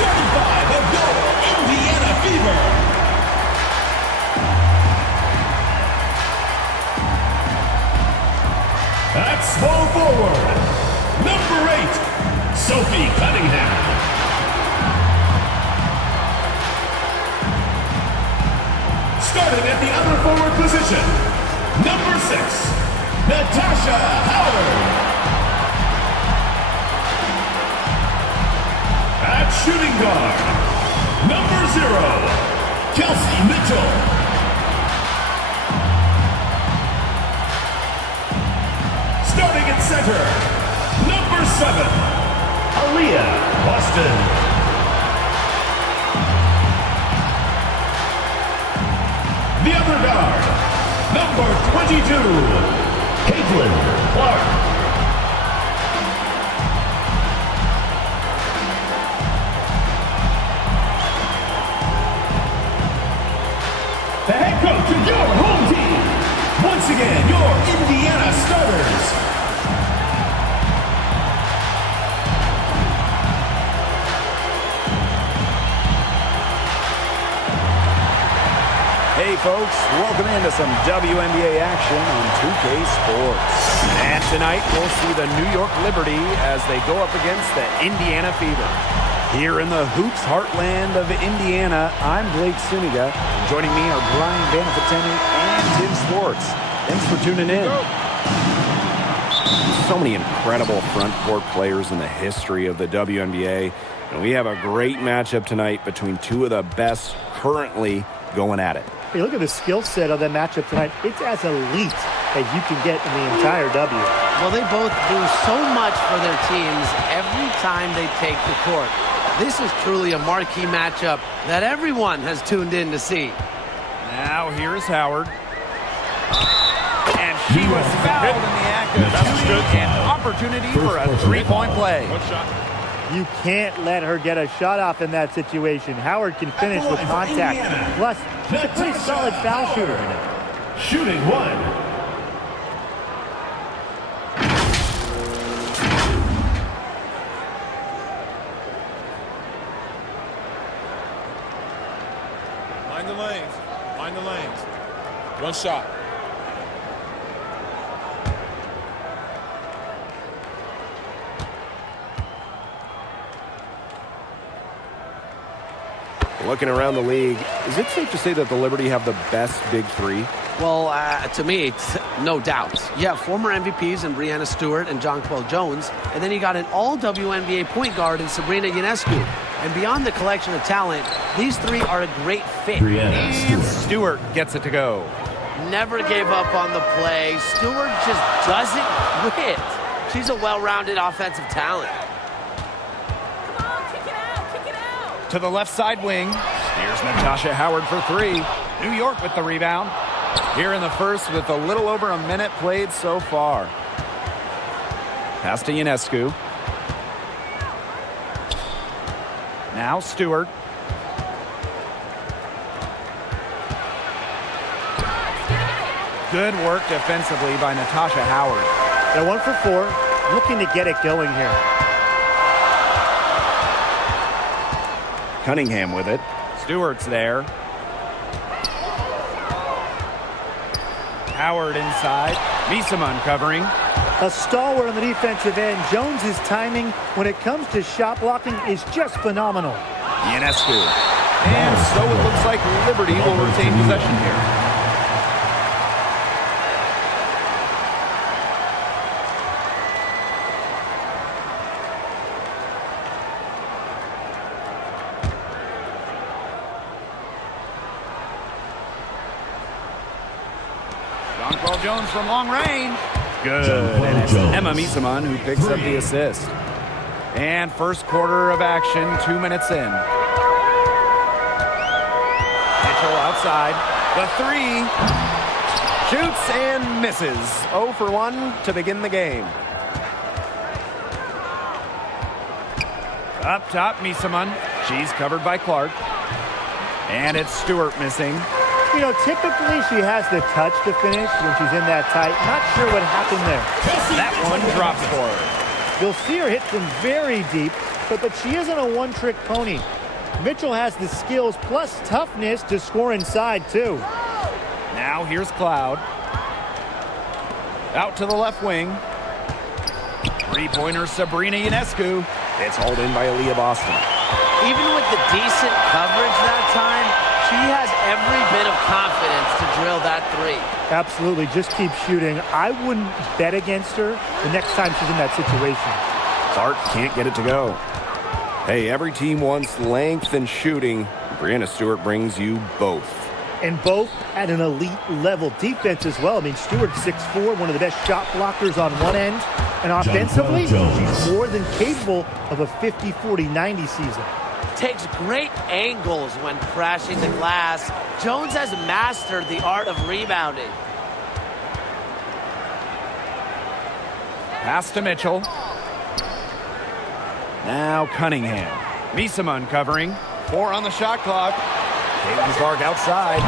35 of your Indiana Fever. At small forward, number 8, Sophie Cunningham. Starting at the other forward position, number 6, Natasha Howard. At shooting guard, number 0, Kelsey Mitchell. Starting at center, number 7, Aaliyah Boston. The other guard, number 22, Caitlin Clark. The head coach of your home team. Once again, your Indiana starters. Hey folks, welcome into some WNBA action on 2K Sports. And tonight we'll see the New York Liberty as they go up against the Indiana Fever. Here in the hoops heartland of Indiana, I'm Blake Suniga. Joining me are Brian Banafiteni and Tim Swartz. Thanks for tuning in. So many incredible front court players in the history of the WNBA. And we have a great matchup tonight between two of the best currently going at it. Hey, look at the skill set of the matchup tonight. It's as elite as you can get in the entire W. Well, they both do so much for their teams every time they take the court. This is truly a marquee matchup that everyone has tuned in to see. Now here's Howard. And she was fouled in the act of shooting, an opportunity for a three-point play. You can't let her get a shot off in that situation. Howard can finish with contact. Plus, she's a pretty solid foul shooter. Shooting 1. Mind the lanes. Mind the lanes. One shot. Looking around the league, is it safe to say that the Liberty have the best big three? Well, to me, it's no doubt. You have former MVPs in Breanna Stewart and Jonquel Jones, and then you got an all-WNBA point guard in Sabrina Ionescu. And beyond the collection of talent, these three are a great fit. And Stewart gets it to go. Never gave up on the play. Stewart just doesn't quit. She's a well-rounded offensive talent. To the left side wing. Here's Natasha Howard for 3. New York with the rebound. Here in the first with a little over a minute played so far. Pass to Ionescu. Now Stewart. Good work defensively by Natasha Howard. They're 1 for 4, looking to get it going here. Cunningham with it. Stewart's there. Howard inside. Misaman covering. A stalwart on the defensive end. Jones's timing when it comes to shot blocking is just phenomenal. Ionescu. And so it looks like Liberty will retain possession here. Jonquel Jones from long range. Good. And it's Emma Misaman who picks up the assist. And first quarter of action, 2 minutes in. Mitchell outside. The 3. Shoots and misses. 0 for 1 to begin the game. Up top, Misaman. She's covered by Clark. And it's Stewart missing. You know, typically she has the touch to finish when she's in that tight. Not sure what happened there. That one drops for her. You'll see her hit from very deep. but she isn't a one-trick pony. Mitchell has the skills plus toughness to score inside, too. Now here's Cloud. Out to the left wing. Three-pointer Sabrina Ionescu. It's hauled in by Aaliyah Boston. Even with the decent coverage that time, she has every bit of confidence to drill that three. Absolutely. Just keep shooting. I wouldn't bet against her the next time she's in that situation. Clark can't get it to go. Hey, every team wants length and shooting. Brianna Stewart brings you both. And both at an elite level. Defense as well. I mean, Stewart's 6'4", one of the best shot blockers on one end. And offensively, she's more than capable of a 50-40-90 season. Takes great angles when crashing the glass. Jones has mastered the art of rebounding. Pass to Mitchell. Now Cunningham. Misamun covering. 4 on the shot clock. Caitlin Clark outside.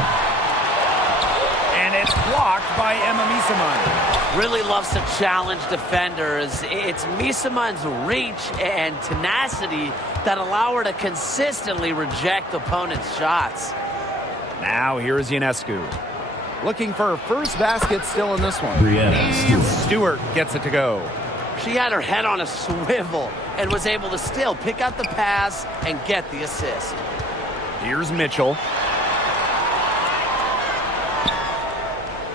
And it's blocked by Emma Misamun. Really loves to challenge defenders. It's Misamun's reach and tenacity that allow her to consistently reject opponents' shots. Now here's Ionescu. Looking for her first basket still in this one. Brianna Stewart gets it to go. She had her head on a swivel and was able to still pick out the pass and get the assist. Here's Mitchell.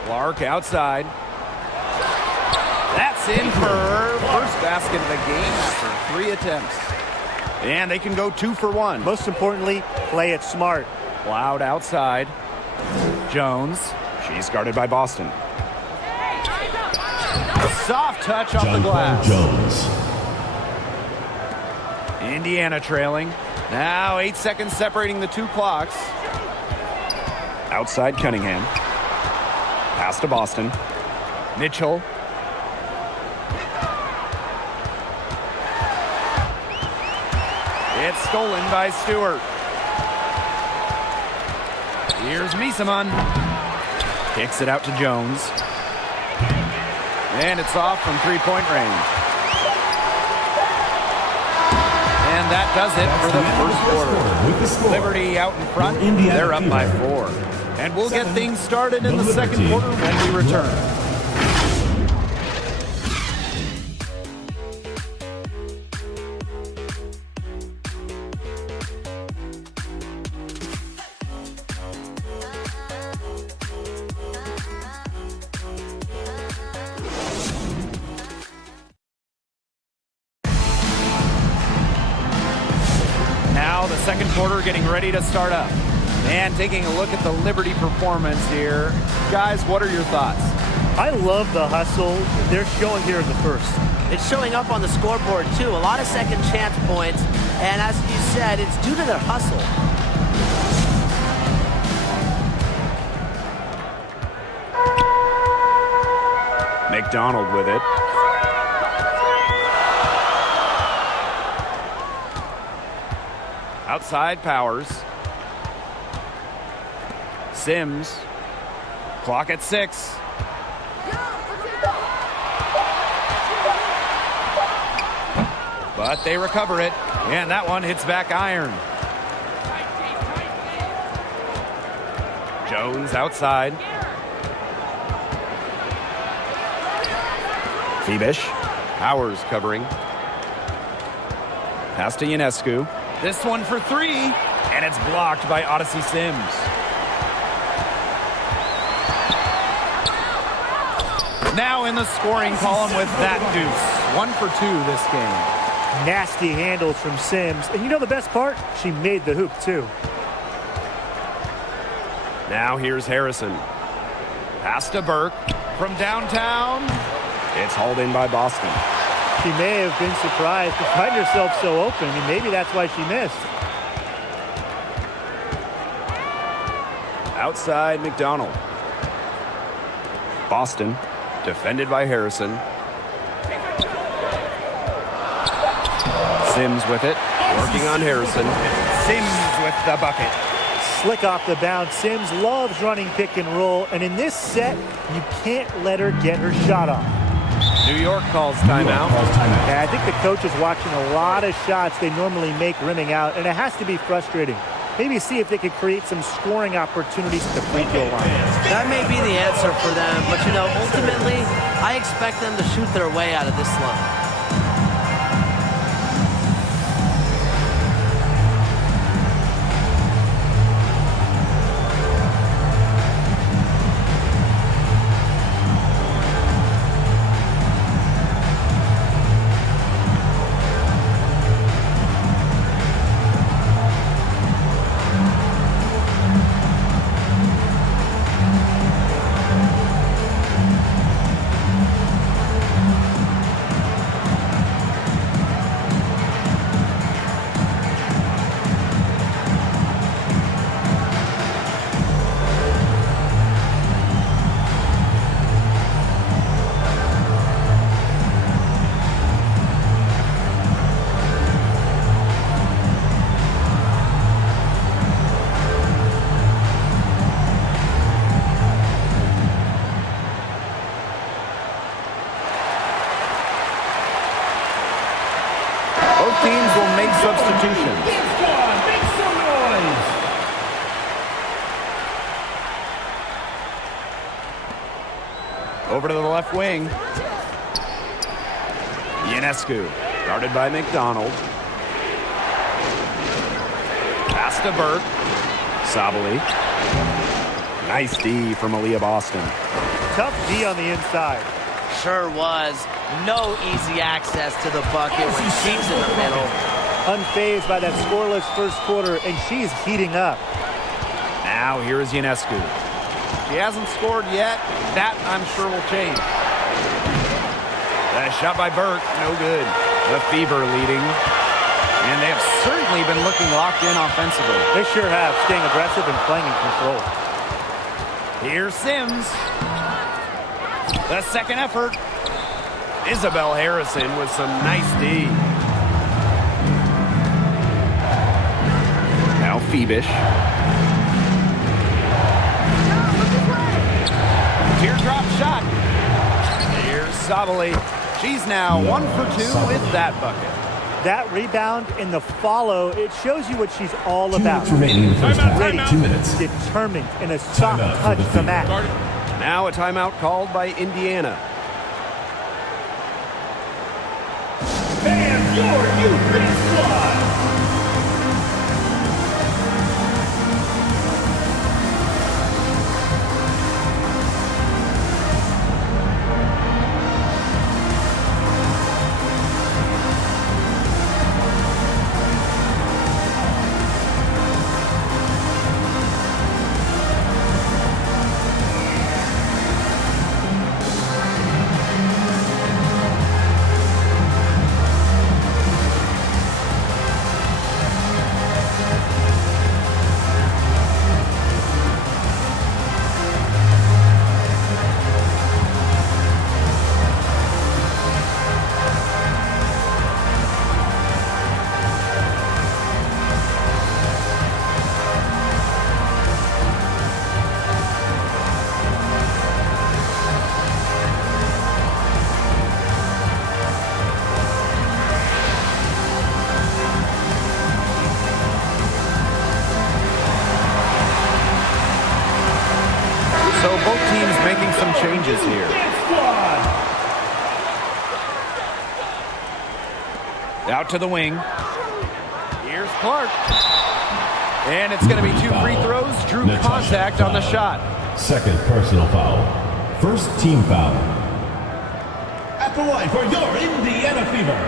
Clark outside. That's in for her first basket of the game after 3 attempts. And they can go 2 for 1. Most importantly, play it smart. Cloud outside. Jones. She's guarded by Boston. Soft touch off the glass. Jones. Indiana trailing. Now 8 seconds separating the 2 clocks. Outside Cunningham. Pass to Boston. Mitchell. It's stolen by Stewart. Here's Misamun. Kicks it out to Jones. And it's off from 3-point range. And that does it for the first quarter. With the score, Liberty out in front. Indiana They're up by Fever. 4. And we'll get things started in the The second Liberty. quarter when we return. Now the second quarter getting ready to start up. And taking a look at the Liberty performance here. Guys, what are your thoughts? I love the hustle they're showing here in the first. It's showing up on the scoreboard, too. A lot of second chance points. And as you said, it's due to their hustle. McDonald with it. Outside Powers. Sims. Clock at 6. But they recover it. And that one hits back iron. Jones outside. Phoebish. Powers covering. Pass to Ionescu. This one for 3. And it's blocked by Odyssey Sims. Now in the scoring column with that deuce. 1 for 2 this game. Nasty handles from Sims. And you know the best part? She made the hoop, too. Now here's Harrison. Pass to Burke from downtown. It's hauled in by Boston. She may have been surprised to find herself so open. I mean, maybe that's why she missed. Outside McDonald. Boston, defended by Harrison. Sims with it, working on Harrison. Sims with the bucket. Slick off the bounce. Sims loves running pick and roll. And in this set, you can't let her get her shot off. New York calls timeout. Yeah, I think the coach is watching a lot of shots they normally make rimming out, and it has to be frustrating. Maybe see if they could create some scoring opportunities at the free throw line. That may be the answer for them, but you know, ultimately, I expect them to shoot their way out of this slump. Both teams will make substitutions. It's gone. Make some noise. Over to the left wing. Ionescu, guarded by McDonald. Pass to Burke. Sabali. Nice D from Aaliyah Boston. Tough D on the inside. Sure was. No easy access to the bucket when she's in the middle. Unfazed by that scoreless first quarter, and she's heating up. Now here is Ionescu. She hasn't scored yet. That, I'm sure, will change. That shot by Burke, no good. The Fever leading. And they have certainly been looking locked in offensively. They sure have, staying aggressive and playing in control. Here's Sims. The second effort. Isabel Harrison with some nice D. Now Phoebish. Teardrop shot. Here's Sabali. She's now 1 for 2 with that bucket. That rebound and the follow, it shows you what she's all about. Remaining in the first half. Ready, 2 minutes. determined, and a soft Timeout for touch the the Fever. match. Now a timeout called by Indiana. And your Ukraine squad. So both teams making some changes here. Squad. Out to the wing. Here's Clark. And it's going to be 2 free throws. Drew contact on the shot. Second personal foul. First team foul. At the line for your Indiana Fever,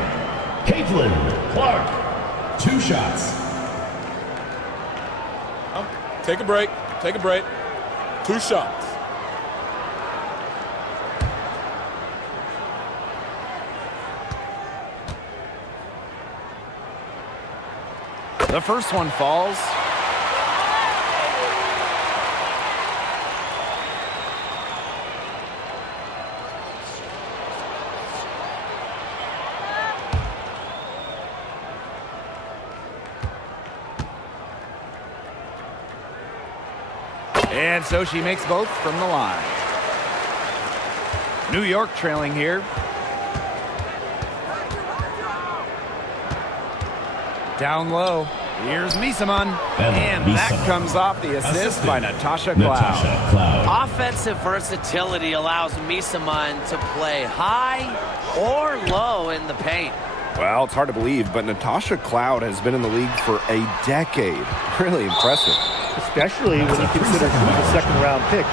Caitlin Clark. 2 shots. Take a break. Take a break. 2 shots. The first one falls. And so she makes both from the line. New York trailing here. Down low. Here's Misaman. And Misaman. that comes off the assist by Natasha Cloud. Offensive versatility allows Misaman to play high or low in the paint. Well, it's hard to believe, but Natasha Cloud has been in the league for a decade. Really impressive. Especially when you consider she was a second-round pick.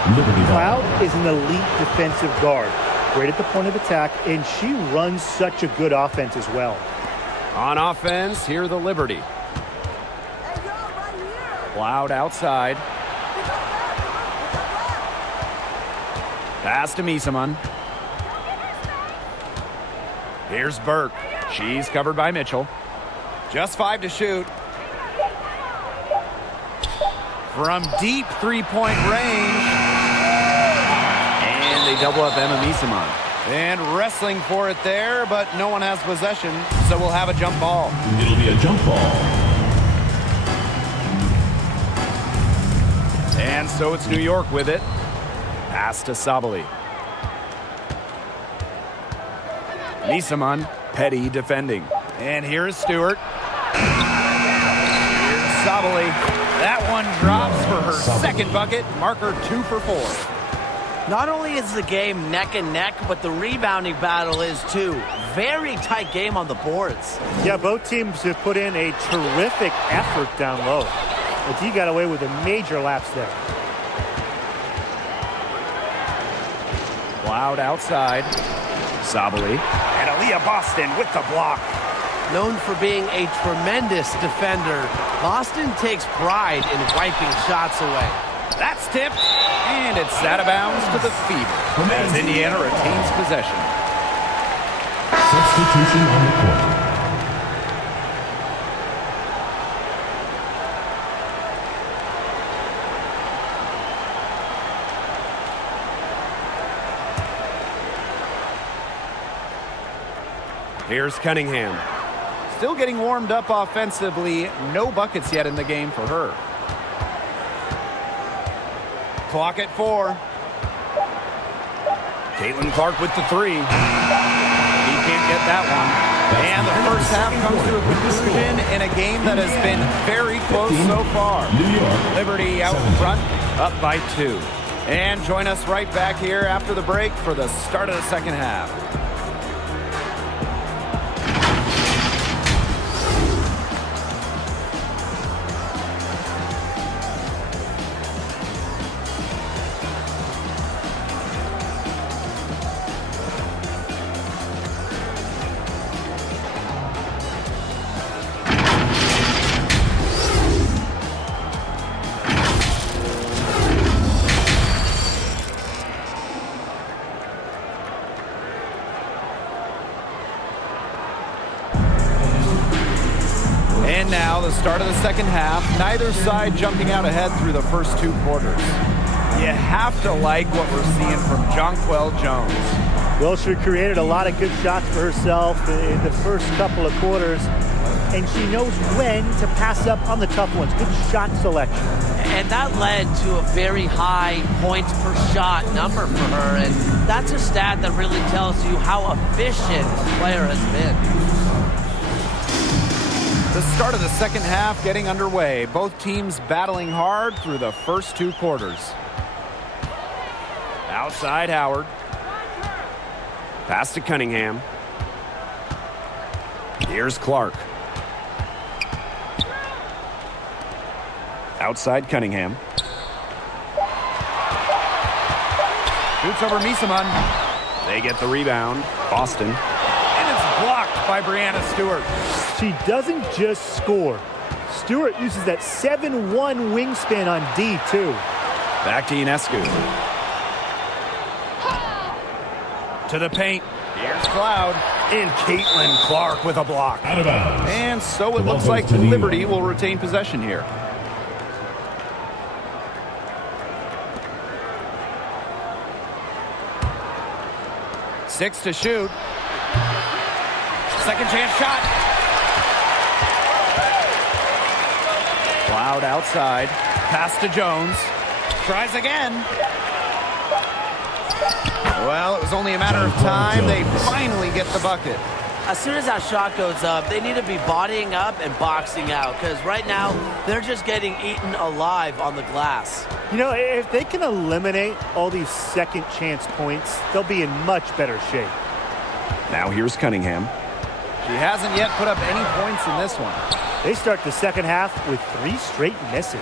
Cloud is an elite defensive guard. Great at the point of attack, and she runs such a good offense as well. On offense, here the Liberty. Cloud outside. Pass to Misaman. Here's Burke. She's covered by Mitchell. Just 5 to shoot. From deep three-point range. And they double up Emma Misaman. And wrestling for it there, but no one has possession, so we'll have a jump ball. It'll be a jump ball. And so it's New York with it. Pass to Sabali. Misaman, Petty defending. And here's Stewart. Here's Sabali. That one drops for her second bucket. Marker 2 for 4. Not only is the game neck and neck, but the rebounding battle is too. Very tight game on the boards. Yeah, both teams have put in a terrific effort down low. But he got away with a major lapse there. Cloud outside. Sabali. And Aaliyah Boston with the block. Known for being a tremendous defender, Boston takes pride in wiping shots away. That's tipped. And it's out of bounds to the Fever as Indiana retains possession. Substitution on the court. Here's Cunningham. Still getting warmed up offensively. No buckets yet in the game for her. Clock at 4. Caitlin Clark with the 3. He can't get that one. And the first half comes to a conclusion in a game that has been very close so far. Liberty out in front, up by 2. And join us right back here after the break for the start of the second half. And now the start of the second half. Neither side jumping out ahead through the first 2 quarters. You have to like what we're seeing from Jonquel Jones. Well, she created a lot of good shots for herself in the first couple of quarters, and she knows when to pass up on the tough ones. Good shot selection. And that led to a very high points per shot number for her, and that's a stat that really tells you how efficient the player has been. The start of the second half getting underway. Both teams battling hard through the first 2 quarters. Outside Howard. Pass to Cunningham. Here's Clark. Outside Cunningham. Shoots over Misaman. They get the rebound. Boston. And it's blocked by Brianna Stewart. She doesn't just score. Stewart uses that 7-1 wingspan on D, too. Back to Ionescu. To the paint. Here's Cloud. And Caitlin Clark with a block. Out of bounds. And so it looks like Liberty will retain possession here. Six to shoot. Second chance shot. Cloud outside. Pass to Jones. Tries again. Well, it was only a matter of time. They finally get the bucket. as soon as that shot goes up, they need to be bodying up and boxing out, because right now they're just getting eaten alive on the glass. You know, if they can eliminate all these second chance points, they'll be in much better shape. Now here's Cunningham. She hasn't yet put up any points in this one. They start the second half with 3 straight misses.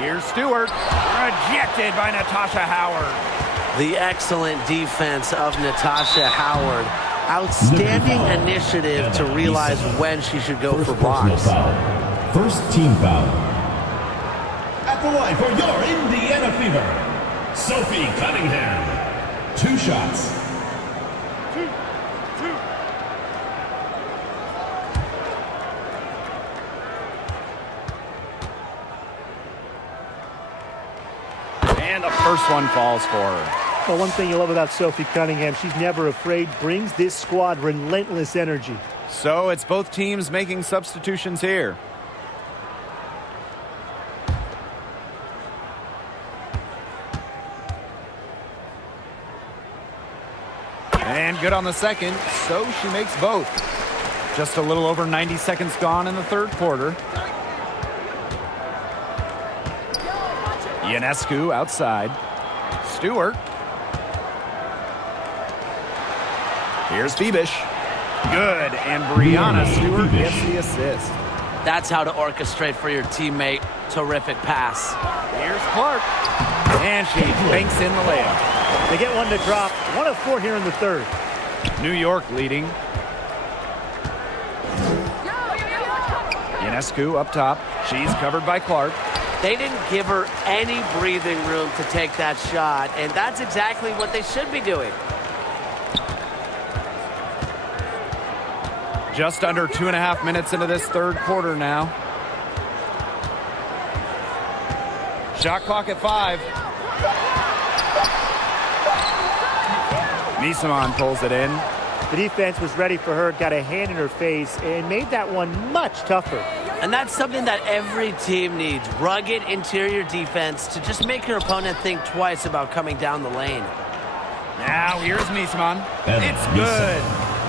Here's Stewart. Rejected by Natasha Howard. The excellent defense of Natasha Howard. Outstanding initiative to realize when she should go for blocks. First team foul. At the line for your Indiana Fever, Sophie Cunningham. 2 shots. And the first one falls for her. Well, one thing you love about Sophie Cunningham, she's never afraid, brings this squad relentless energy. So it's both teams making substitutions here. And good on the second, so she makes both. Just a little over 90 seconds gone in the third quarter. Ionescu outside. Stewart. Here's Phoebish. Good, and Brianna Stewart gets the assist. That's how to orchestrate for your teammate. Terrific pass. Here's Clark. And she banks in the layup. They get one to drop. 1 of 4 here in the third. New York leading. Ionescu up top. She's covered by Clark. They didn't give her any breathing room to take that shot, and that's exactly what they should be doing. Just under 2.5 minutes into this third quarter now. Shot clock at 5. Nisaman pulls it in. The defense was ready for her, got a hand in her face, and made that one much tougher. And that's something that every team needs. Rugged interior defense to just make your opponent think twice about coming down the lane. Now here's Nisaman. It's good.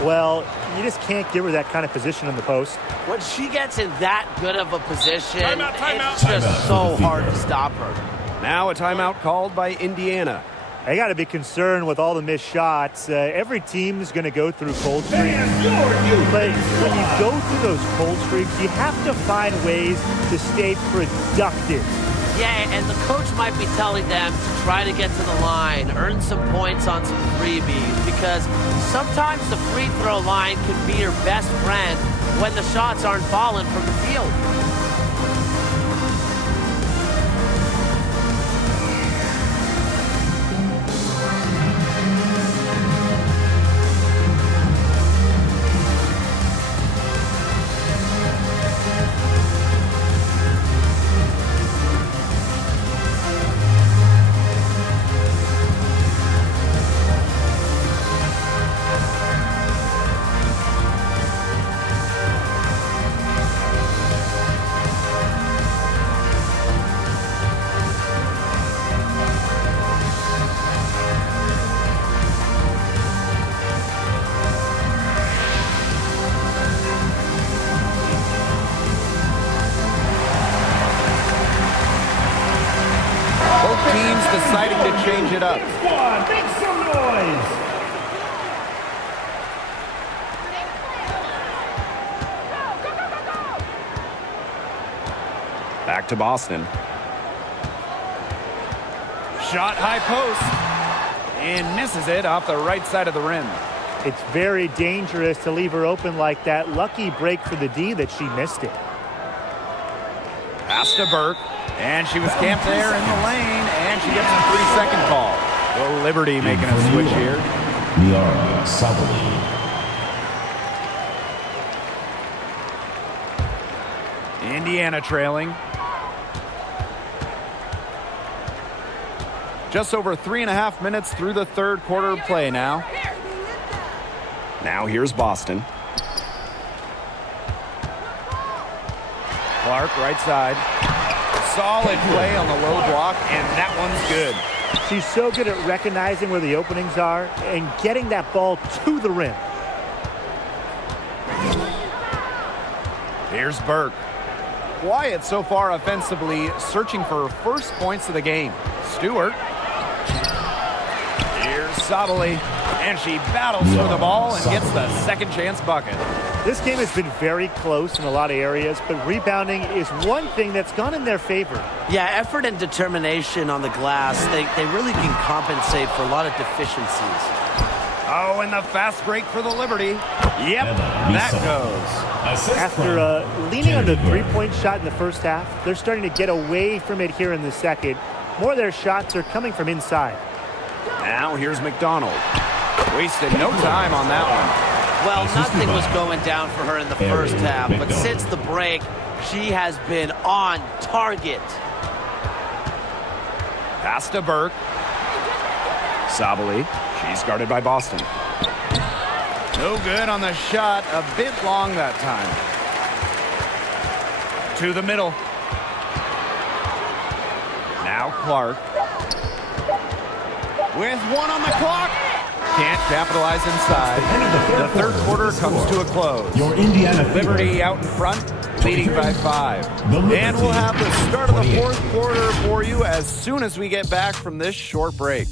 Well, you just can't give her that kind of position in the post. When she gets in that good of a position, Timeout. it's just so hard to stop her. Now a timeout called by Indiana. They got to be concerned with all the missed shots. Every team is going to go through cold streaks. But when you go through those cold streaks, you have to find ways to stay productive. Yeah, and the coach might be telling them to try to get to the line, earn some points on some freebies, because sometimes the free throw line can be your best friend when the shots aren't falling from the field. Deciding to change it up. Squad, make some noise! Back to Boston. Shot high post. And misses it off the right side of the rim. It's very dangerous to leave her open like that. Lucky break for the D that she missed it. Pass to Burke. And she was camped there in the lane, and she gets a 3-second call. Well, Liberty making a switch here. Niara Sabali. Indiana trailing. Just over 3.5 minutes through the third quarter of play now. Now here's Boston. Clark, right side. Solid play on the low block, and that one's good. She's so good at recognizing where the openings are and getting that ball to the rim. Here's Burke. Quiet so far offensively, searching for her first points of the game. Stewart. Here's Sabali, and she battles for the ball and gets the second chance bucket. This game has been very close in a lot of areas, but rebounding is one thing that's gone in their favor. Yeah, effort and determination on the glass, they really can compensate for a lot of deficiencies. Oh, and the fast break for the Liberty. Yep, that goes. After leaning on the three-point shot in the first half, they're starting to get away from it here in the second. More of their shots are coming from inside. Now here's McDonald. Wasted no time on that one. Well, nothing was going down for her in the first half, but since the break, she has been on target. Pass to Burke. Sabali. She's guarded by Boston. No good on the shot. A bit long that time. To the middle. Now Clark. With one on the clock. Can't capitalize inside. The third quarter comes to a close. Your Indiana Liberty out in front, leading by 5. And we'll have the start of the fourth quarter for you as soon as we get back from this short break.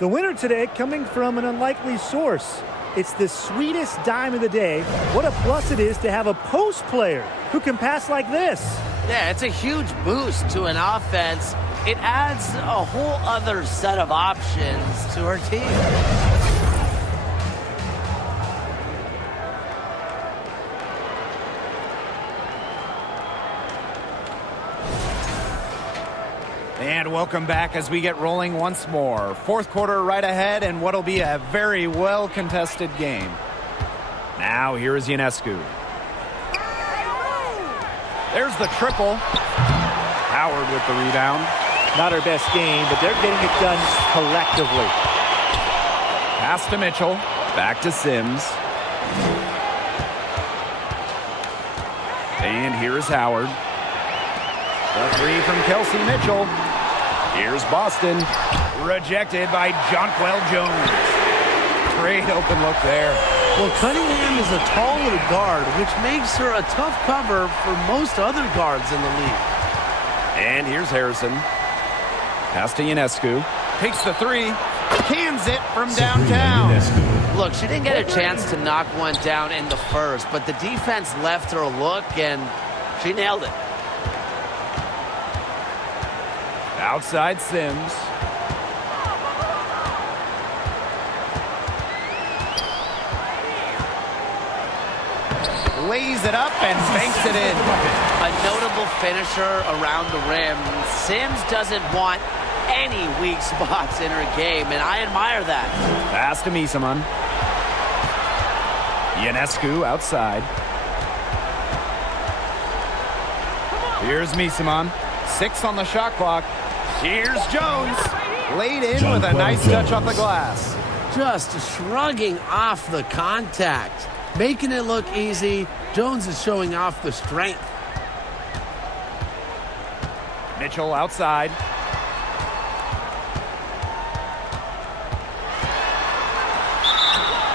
The winner today coming from an unlikely source. It's the sweetest dime of the day. What a plus it is to have a post player who can pass like this. Yeah, it's a huge boost to an offense. It adds a whole other set of options to her team. And welcome back as we get rolling once more. Fourth quarter right ahead and what'll be a very well-contested game. Now here is Ionescu. There's the triple. Howard with the rebound. Not her best game, but they're getting it done collectively. Pass to Mitchell. Back to Sims. And here is Howard. The three from Kelsey Mitchell. Here's Boston. Rejected by Jonquel Jones. Great open look there. Well, Cunningham is a taller guard, which makes her a tough cover for most other guards in the league. And here's Harrison. Pass to Ionescu. Takes the three. Cans it from downtown. Look, she didn't get a chance to knock one down in the first, but the defense left her a look, and she nailed it. Outside Sims. Lays it up and banks it in. A notable finisher around the rim. Sims doesn't want any weak spots in her game, and I admire that. Pass to Misaman. Ionescu outside. Here's Misaman. 6 on the shot clock. Here's Jones. Laid in with a nice touch off the glass. Just shrugging off the contact. Making it look easy. Jones is showing off the strength. Mitchell outside.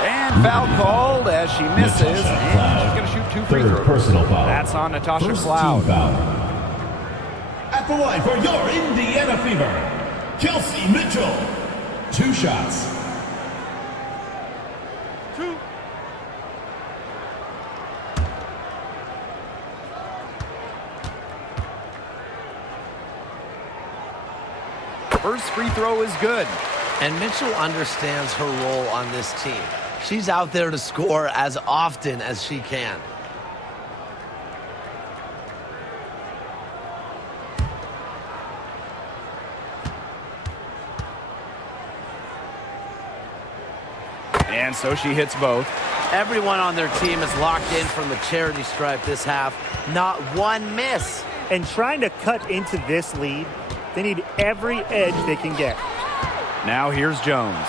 And foul called as she misses. And she's going to shoot 2 free throws. Personal foul. That's on Natasha First Cloud. team foul. At the line for your Indiana Fever, Kelsey Mitchell. 2 shots. First free throw is good. And Mitchell understands her role on this team. She's out there to score as often as she can. And so she hits both. Everyone on their team is locked in from the charity stripe this half. Not one miss. And trying to cut into this lead, they need every edge they can get. Now here's Jones.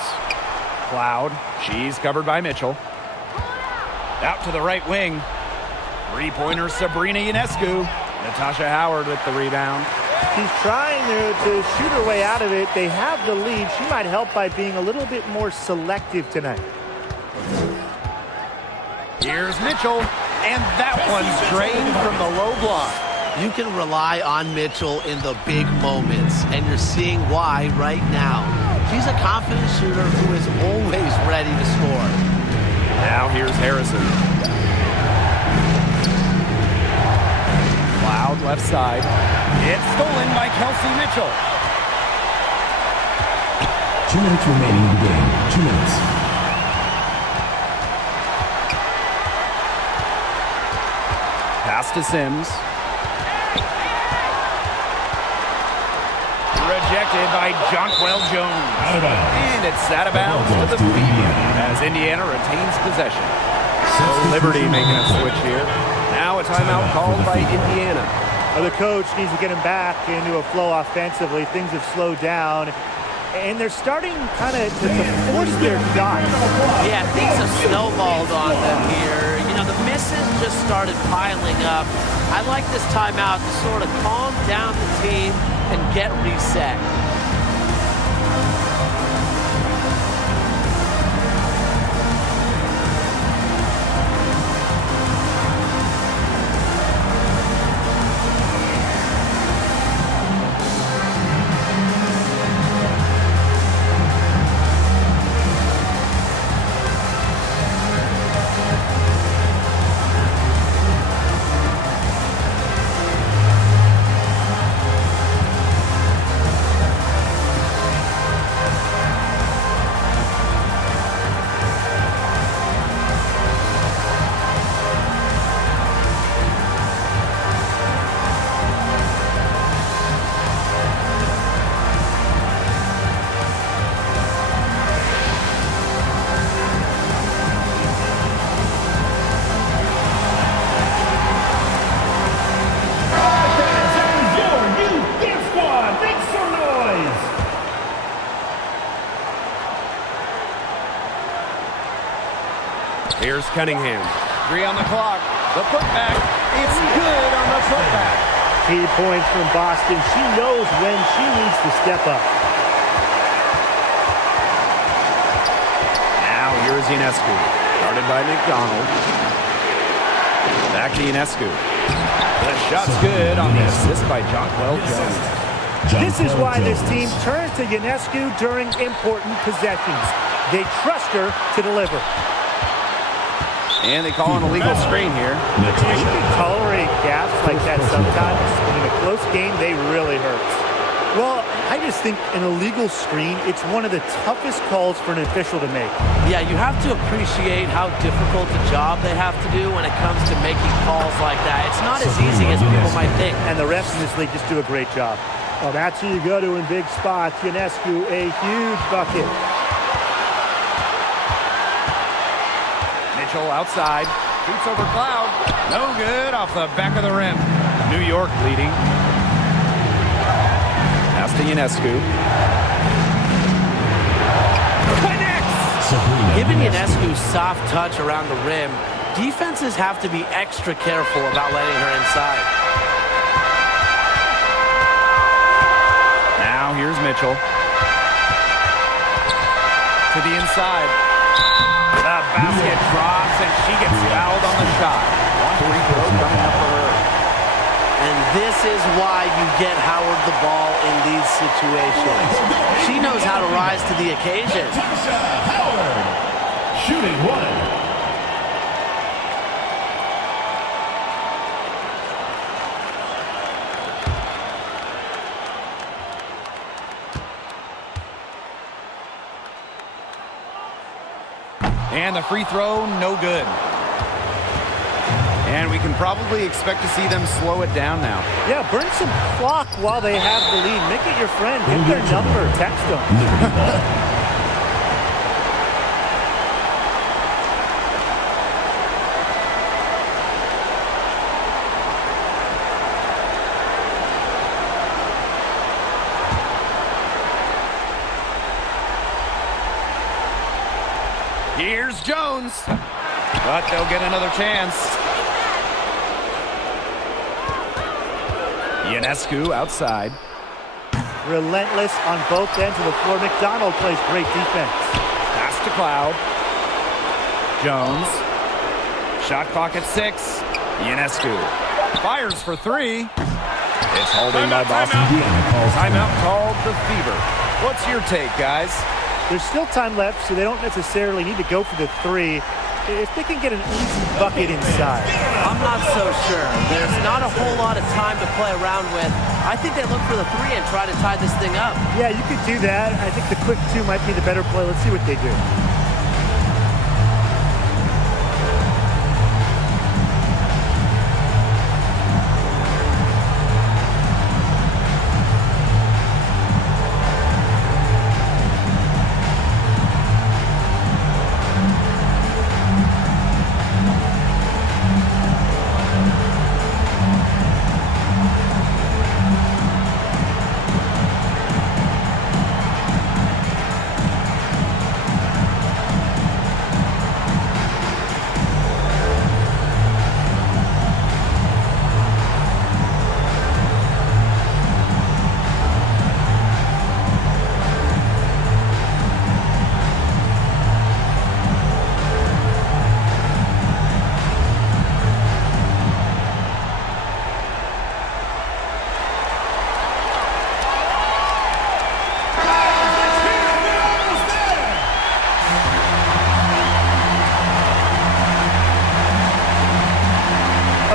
Cloud. She's covered by Mitchell. Out to the right wing. Three-pointer Sabrina Ionescu. Natasha Howard with the rebound. She's trying to shoot her way out of it. They have the lead. She might help by being a little bit more selective tonight. Here's Mitchell. And that one's drained from the low block. You can rely on Mitchell in the big moments, and you're seeing why right now. She's a confident shooter who is always ready to score. Now here's Harrison. Cloud left side. It's stolen by Kelsey Mitchell. 2 minutes remaining in the game. 2 minutes. Pass to Sims. Rejected by Jonquel Jones. Out of bounds. And it's out of bounds to the Fever as Indiana retains possession. So Liberty making a switch here. Now a timeout called by Indiana. Well, the coach needs to get him back into a flow offensively. Things have slowed down. And they're starting kind of to force their shots. Yeah, things have snowballed on them here. You know, the misses just started piling up. I like this timeout to sort of calm down the team and get reset. Here's Cunningham. 3 on the clock. The putback. It's good on the putback. Key points from Boston. She knows when she needs to step up. Now here's Ionescu. Started by McDonald. Back to Ionescu. The shot's good on the assist by Jonquel Jones. This is why this team turns to Ionescu during important possessions. They trust her to deliver. And they call an illegal screen here. You can tolerate gaps like that sometimes, but in a close game, they really hurt. Well, I just think an illegal screen, it's one of the toughest calls for an official to make. Yeah, you have to appreciate how difficult the job they have to do when it comes to making calls like that. It's not as easy as people might think. And the refs in this league just do a great job. Well, that's who you go to in big spots. Ionescu, a huge bucket. Mitchell outside. Shoots over Cloud. No good off the back of the rim. New York leading. Pass to Ionescu. Connects! Given Ionescu's soft touch around the rim, defenses have to be extra careful about letting her inside. Now here's Mitchell. To the inside. The basket drops and she gets fouled on the shot. One free throw coming up for her. And this is why you get Howard the ball in these situations. She knows how to rise to the occasion. Howard, shooting one. And the free throw, no good. And we can probably expect to see them slow it down now. Yeah, burn some clock while they have the lead. Make it your friend. Hit their number. Text them. Here's Jones. But they'll get another chance. Ionescu outside. Relentless on both ends of the floor. McDonald plays great defense. Pass to Cloud. Jones. Shot clock at 6. Ionescu fires for 3. It's holding by Boston. Timeout called the Fever. What's your take, guys? There's still time left, so they don't necessarily need to go for the 3 if they can get an easy bucket inside. I'm not so sure. There's not a whole lot of time to play around with. I think they look for the 3 and try to tie this thing up. Yeah, you could do that. I think the quick 2 might be the better play. Let's see what they do.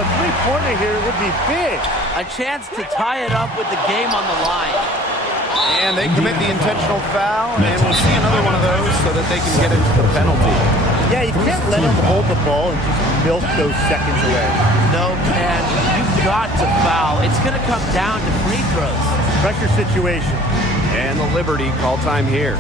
Three-pointer here would be big. A chance to tie it up with the game on the line. And they commit the intentional foul, and we'll see another one of those so that they can get into the penalty. Yeah, you can't let them hold the ball and just milk those seconds away. No, man, you've got to foul. It's going to come down to free throws. Pressure situation. And the Liberty call time here.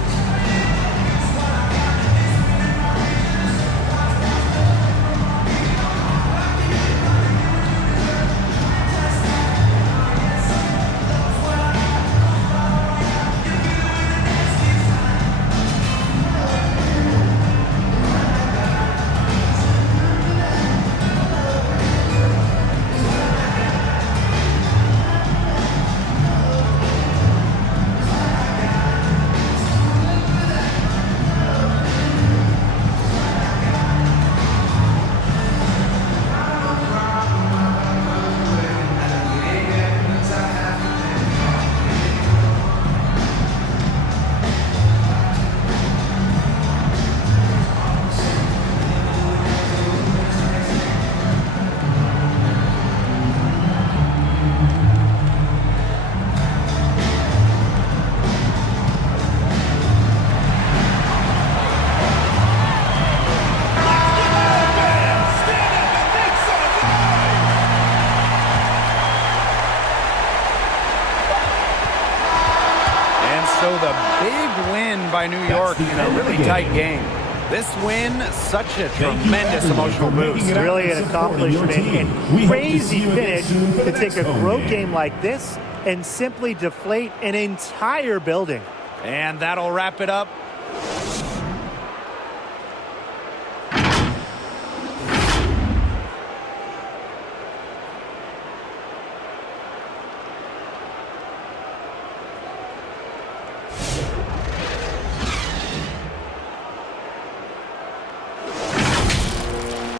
So the big win by New York in a really tight game. This win, such a tremendous emotional boost. Really an accomplishment and crazy finish to take a road game like this and simply deflate an entire building. And that'll wrap it up